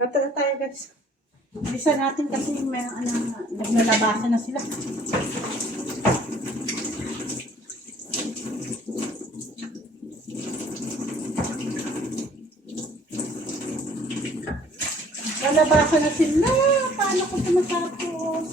Ito na tayo guys. Bisa natin kasi may naglalabasan na sila. Nalabasan na sila. Paano ko ito matapos?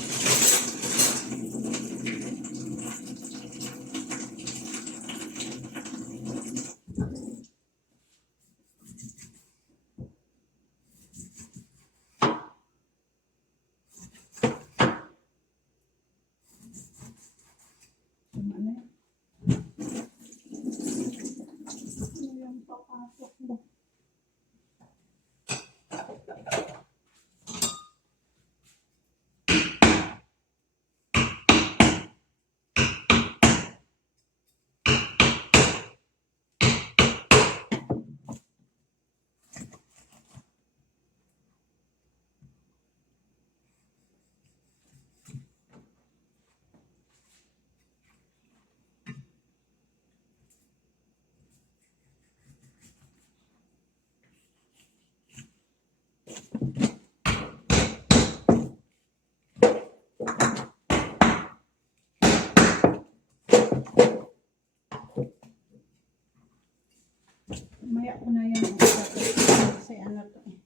Maya ko na yan. Kasi ano to eh.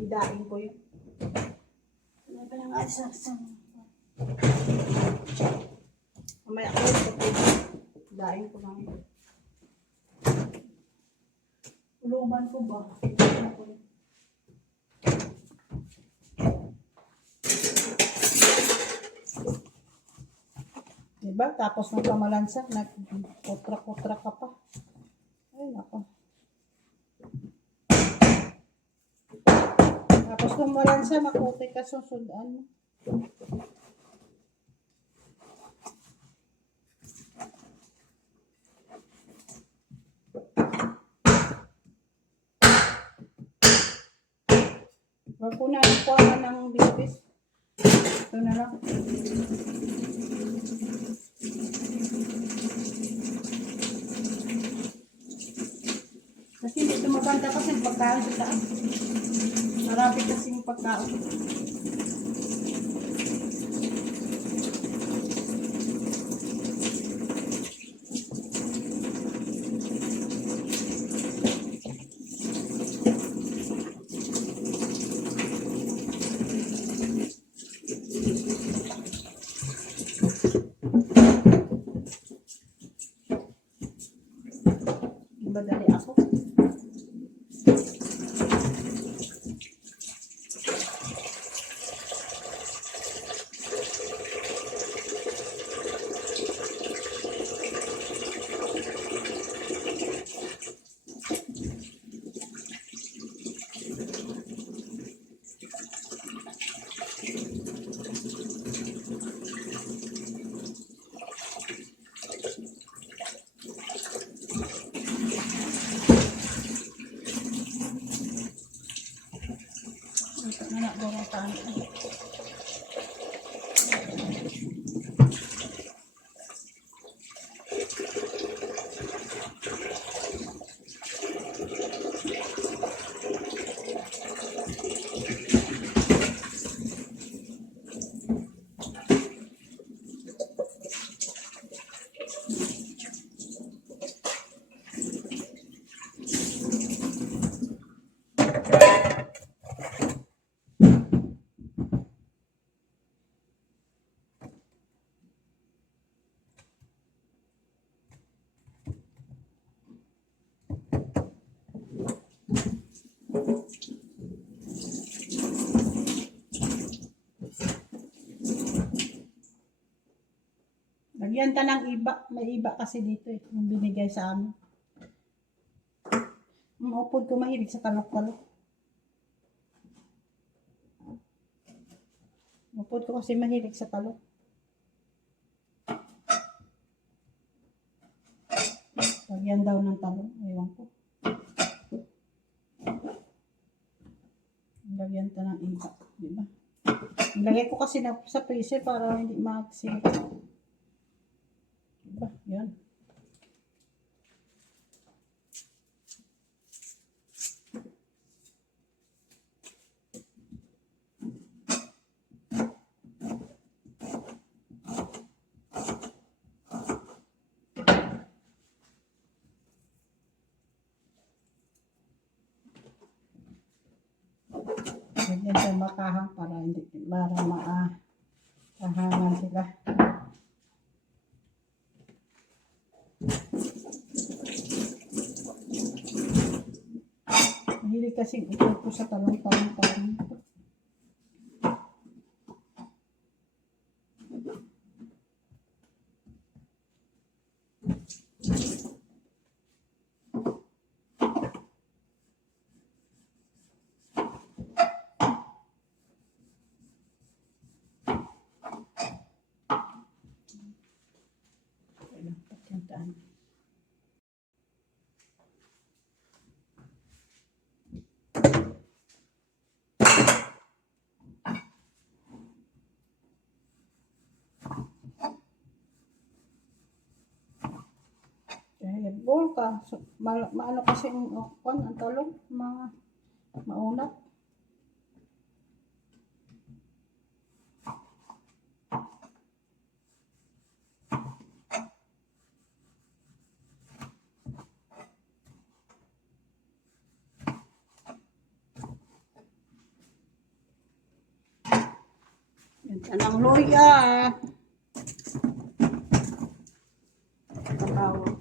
Idain ko yun. Ano ba yung asasang? Maya ko yun. Idain ko lang yun. Uluman ko ba? Diba? Tapos ng pamalansa, nag-kutra-kutra ka pa. Ay, nako. Tapos kung malansa, makuti ka susundan mo. Huwag ko na kuha ng bisbis. Ito na lang. Kasi hindi tumabanda kasi yung pagkain sa taas. Marami kasi yung pagkain. Madali ako. Anak bawang tayo. Lagyan ta ng iba. May iba kasi dito eh. Yung binigay sa amin. Maupod ko mahilig sa talok-talok. Maupod ko kasi mahilig sa talok. Lagyan daw ng talong. Ewan ko. Lagyan ta ng iba. Diba? Ilagay ko kasi na sa freezer para hindi mag-sink. Diba? Yan. Lagyan sa makahang para hindi kahangan sila. Mahilig kasing ito sa talong-talong. Ball ka. So, maano kasi ang talong, mga maunat. Yan ang luya. Tawag.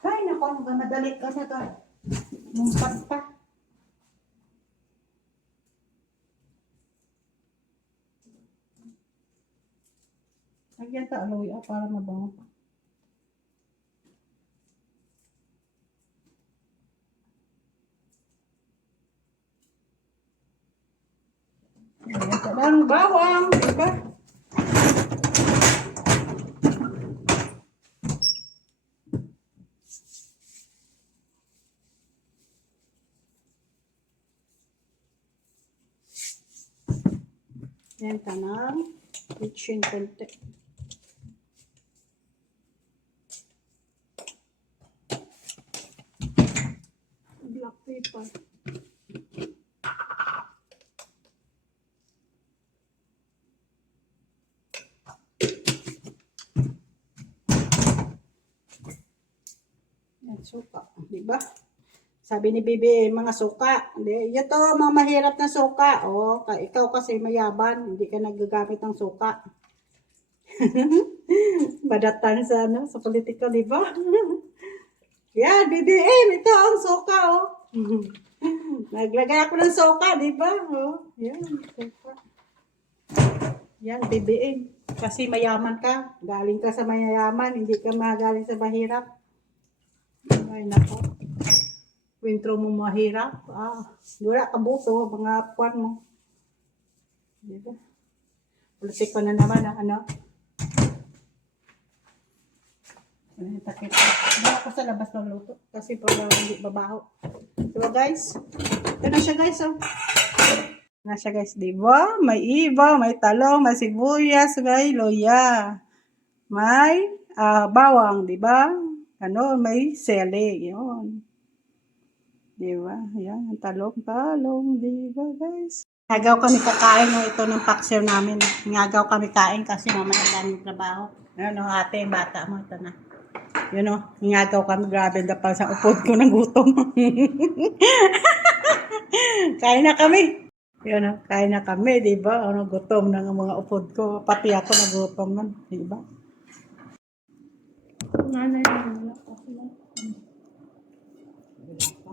Ay, naku, madali ka na to. Mumpat pa. Lagyan ta aloy para mabango. Lagyan ta ng bawang, diba? Yan ka ng kitchen konti. Black paper. Yan, suka. Diba? Sabi ni Bibi, mga suka. Ito, mga mahirap na suka. O, ikaw kasi mayaban. Hindi ka nagagamit ng suka. Badatan sa politika, di ba? Yan, BBM, ito ang suka, oh. Naglagay ako ng suka, di ba? Oh, yan, suka. Yan, BBM. Kasi mayaman ka. Galing ka sa mayayaman, hindi ka magaling sa mahirap. Ay, nako. Wintro mo mahirap. Wala ka buto, mga puwan mo. Diba? Politika na naman, ano? Takip. Hindi ako sa labas magluto. Kasi para hindi babaho. Diba guys? Ito na siya guys, oh. Na siya guys, diba? May iba, may talong, may sibuyas, may loya. May bawang, diba? Ano, may sele. Yun. Di ba? Ayan, talong, di ba guys? Ngagaw kami kakain no, ito ng paksiw namin. Ngagaw kami kain kasi mamaya daming trabaho. Ayun o, ate, yung bata mo, ito na. Yun o, ngagaw kami. Grabe na pala sa upod ko ng gutom. Kain na kami. Yun o, kain na kami, di ba? Ano, gutom ng mga upod ko. Pati ako nagutom man, di ba?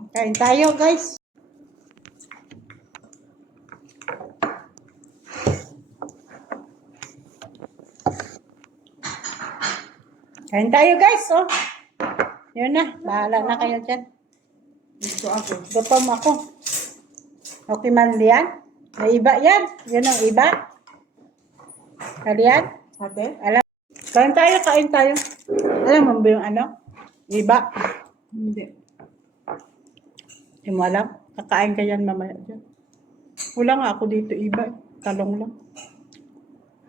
Kain tayo, guys. Kain tayo, guys. Oh. Yun na. Bahala na kayo dyan. Gusto ako. Gutom ako. Okay man yan? May iba yan. Yun ang iba. Kalian? Ate? Alam. Kain tayo. Alam mo ba yung ano? Iba. Hindi. Hindi mo alam? Kakain ka yan mamaya dyan. Wala nga ako dito iba. Talong lang.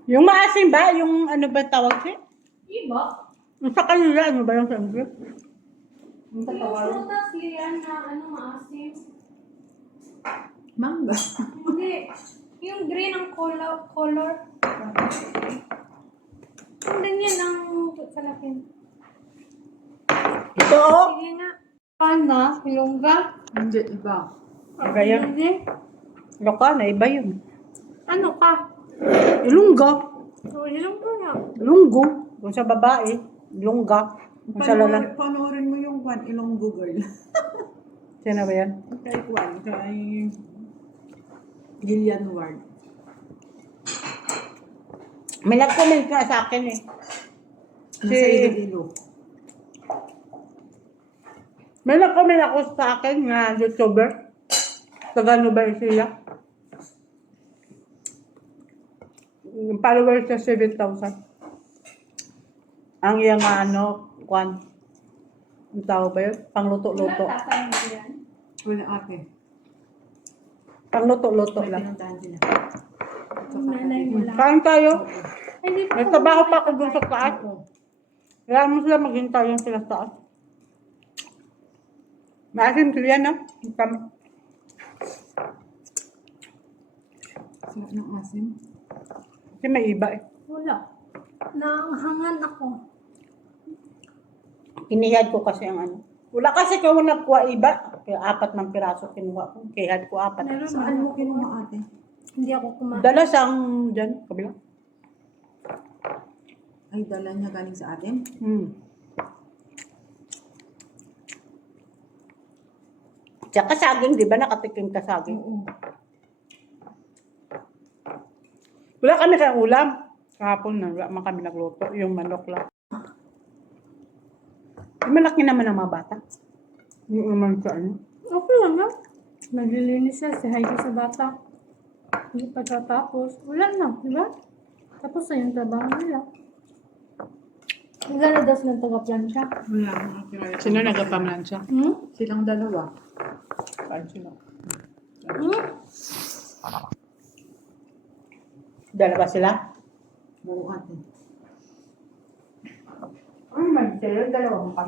Yung maasim ba? Yung ano ba tawag siya? Iba? Yung sa kanila, ano ba yung sangre? Ang Yung tatawaran. prutas yan na maasim. Mangga. Hindi. Yung green ang color. Yung ganyan ang salakin. Ito oh. Sige nga. Pana, ilongga. Hindi, iba. Iba yun. Hindi. Lokal na, iba yun. Ano ka? Ilungga. So, ilongga nga. Lunggo. Kung sa babae, lungga. Kung sa lalaki. Panoorin mo yung one, Ilonggo girl. Sino ba yan? Kay Juan, kay Gillian Ward. May nag-comment nga sa akin eh. Nasa Iloilo. May nag-comment ako sa akin na YouTuber. Taga Nueva Ecija. Yung followers sa 7,000. Ang yung ano, kwan. Ang tawag ba yun? Pangluto-luto. Wala tatay mo yan. Wala ate. Pangluto-luto May lang. pinuntahan sila. Yung nanay mo lang. Kain tayo. Ay, di May trabaho pa ako dun sa taas. Kaya mo sila maghintay yung sila sa taas. Maasin sila yan, no? Kami. Sarap ng asim. Kasi may iba eh. Wala. Naanghangan ako. Inihad ko kasi ang ano. Wala kasi kung nagkuha iba. Kaya 4 ng piraso kinuha ko. Kaya ko 4. Meron Saan mo kinuha ate? Hindi ako kumain. Dala siyang dyan, kabila. Ay, dala niya galing sa atin? Tsaka saging, di ba? Nakatikim ka saging. Oo. Wala kami sa ulam. Kahapon na, wala man kami nagluto. Yung manok lang. Malaki naman ang mga bata. Yung naman sa ano. Okay lang na. Naglilinis siya si Heidi sa bata. Hindi pagkatapos. Wala na, di ba? Tapos na yung trabaho nila. Nagaladas ng taga-plansya. Wala mga kiraya. Sino nagapamalan siya? Silang dalawa. Saan sila? Hmm? Dalawa sila? Oo ate. Ay, mag-sila. Dalawa mo pa.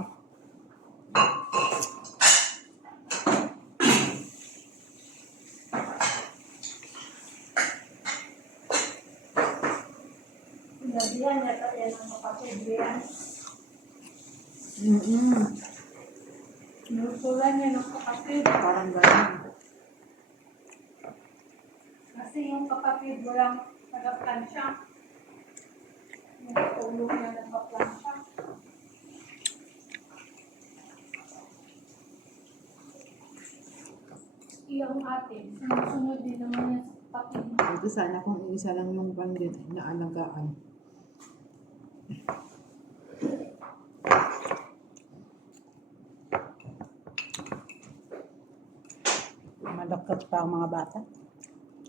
Sinabihan niya tayo ng kapatid yan. Sinusulan niya ng kapatid. Parang gano'n. Kasi yung kapatid walang taga-plansya. Nagtulong niya ng plansya. Iyang atin, sinusunod din naman niya sa kapatid. Ito sana kung isa lang yung bandit na alagaan. Malakot pa ang mga bata.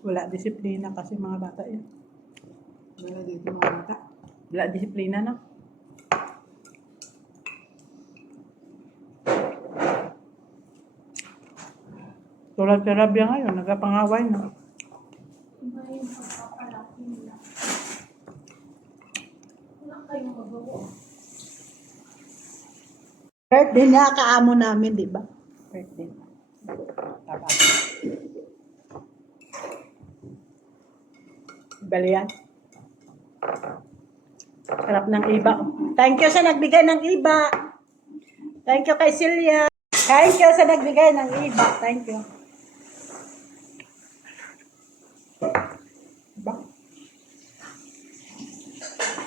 Wala disiplina kasi mga bata yun. Wala dito mga bata. Wala disiplina na. Tulad sa Rabia ngayon, nagapangaway na. Iba yung pagpapalaki nila. Wala kayong magawa. Birthday na kaamo namin, di ba? Birthday. Bali yan. Sarap ng iba. Thank you sa nagbigay ng iba. Thank you kay Celia. Thank you sa nagbigay ng iba. Thank you. Ba?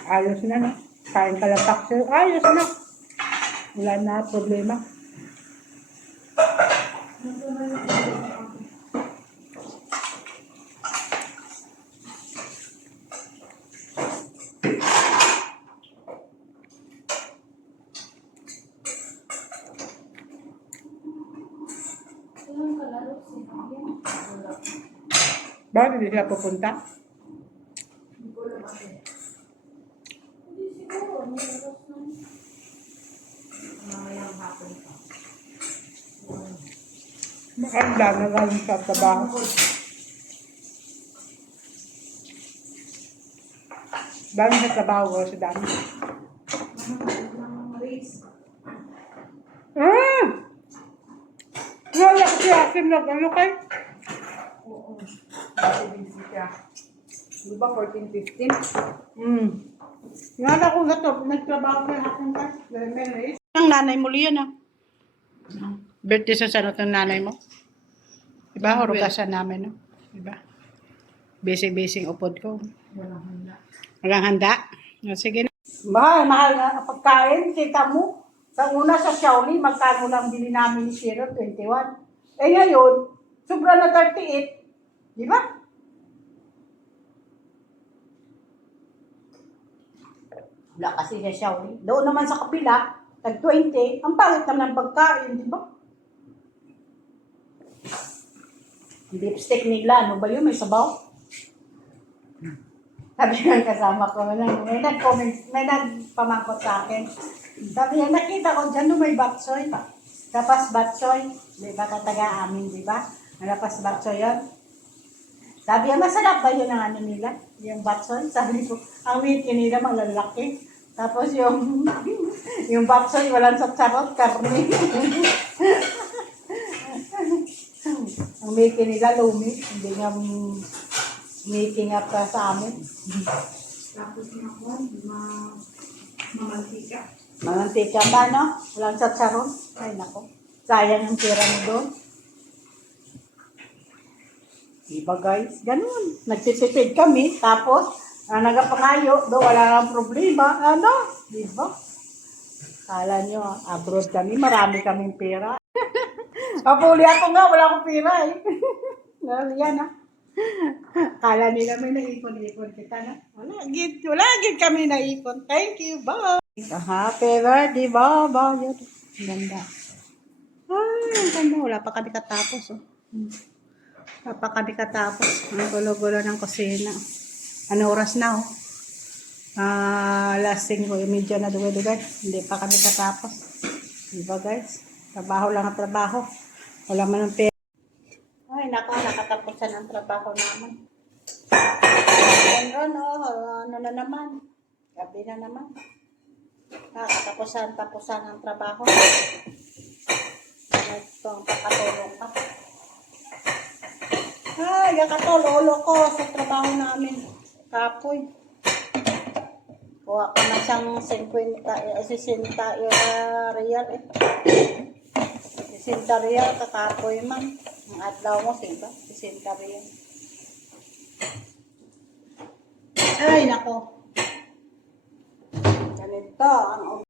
Ayos na, no? Kain ka lang taxi. Ayos na. Wala na problema. Bakit hindi sila pupunta? Mamayang hapon pa. Maganda na galing sa trabaho. Galing sa trabaho ko sa dami. Wala ko siya akin ano kay? Oo. Busy ka. Di ba 14-15? Nga ako na to, nagtrabaho ko akin ka. Ang nanay mo liyan ah. Birthday sa sanot ng nanay mo. Diba? Hurugasan namin, no? Diba? Basic upod ko. Walang handa. Walang handa? O, sige na. Mahal na pagkain. Kita mo. Sa una sa Xiaomi, magkano lang bili namin ni Shiro? 21. Eh ngayon, sobra na 38. Di ba? Wala kasi sa Xiaomi. Doon naman sa kapila, tag 20. Ang pangit naman ng pagkain, di ba? Lipstick nila, ano ba yun? May sabaw? Sabi ng kasama ko, may nag-comment, may nagpamangkot sa akin. Sabi niya, nakita ko dyan, no, may batsoy. Tapas batsoy. Di ba, kataga amin, di ba? Nalapas batsoy yun. Sabi niya, masarap ba yun ang ano nila? Yung batsoy? Sabi ko, ang meat nila malalaki. Tapos yung, yung batsoy, walang satsarot, karne. Ang making nila lumi, hindi nga making up sa amin. Tapos na ako, mamantika. Manantika pa, no? Walang satsaron. Ay, nako. Sayang ang pera mo doon. Diba, guys? Ganun. Nagsisipid kami. Tapos, nagapangayo. Doon, wala nang problema. Ano? Diba? Kala nyo, abroad kami. Marami kaming pera. Kapuli ako nga, wala akong pera eh. Yan ah. Kala nila may naipon-ipon kita na. Wala gid kami naipon. Thank you, bye. Happy birthday, Baba. Yan. Ganda. Ay, ang ganda. Wala pa kami katapos. Oh. Wala pa kami katapos. Ang gulo-gulo ng kusina. Ano oras na oh? Lasting ko. Medyo na duwe-duwe. Hindi pa kami katapos. Diba guys? Trabaho lang ang trabaho. Wala man ang pera. Ay, nako, nakatapusan ang trabaho naman. Ano na naman. Gabi na naman. Nakatapusan ang trabaho. Ito ang pakatulong ka. Ay, kakatulolo ko sa trabaho namin. Kapoy. Kuha ko na siyang 60 real eh. 60 real, kakapoy man. Ang adlaw mo, 60 real. Ay, nako. Ganito ang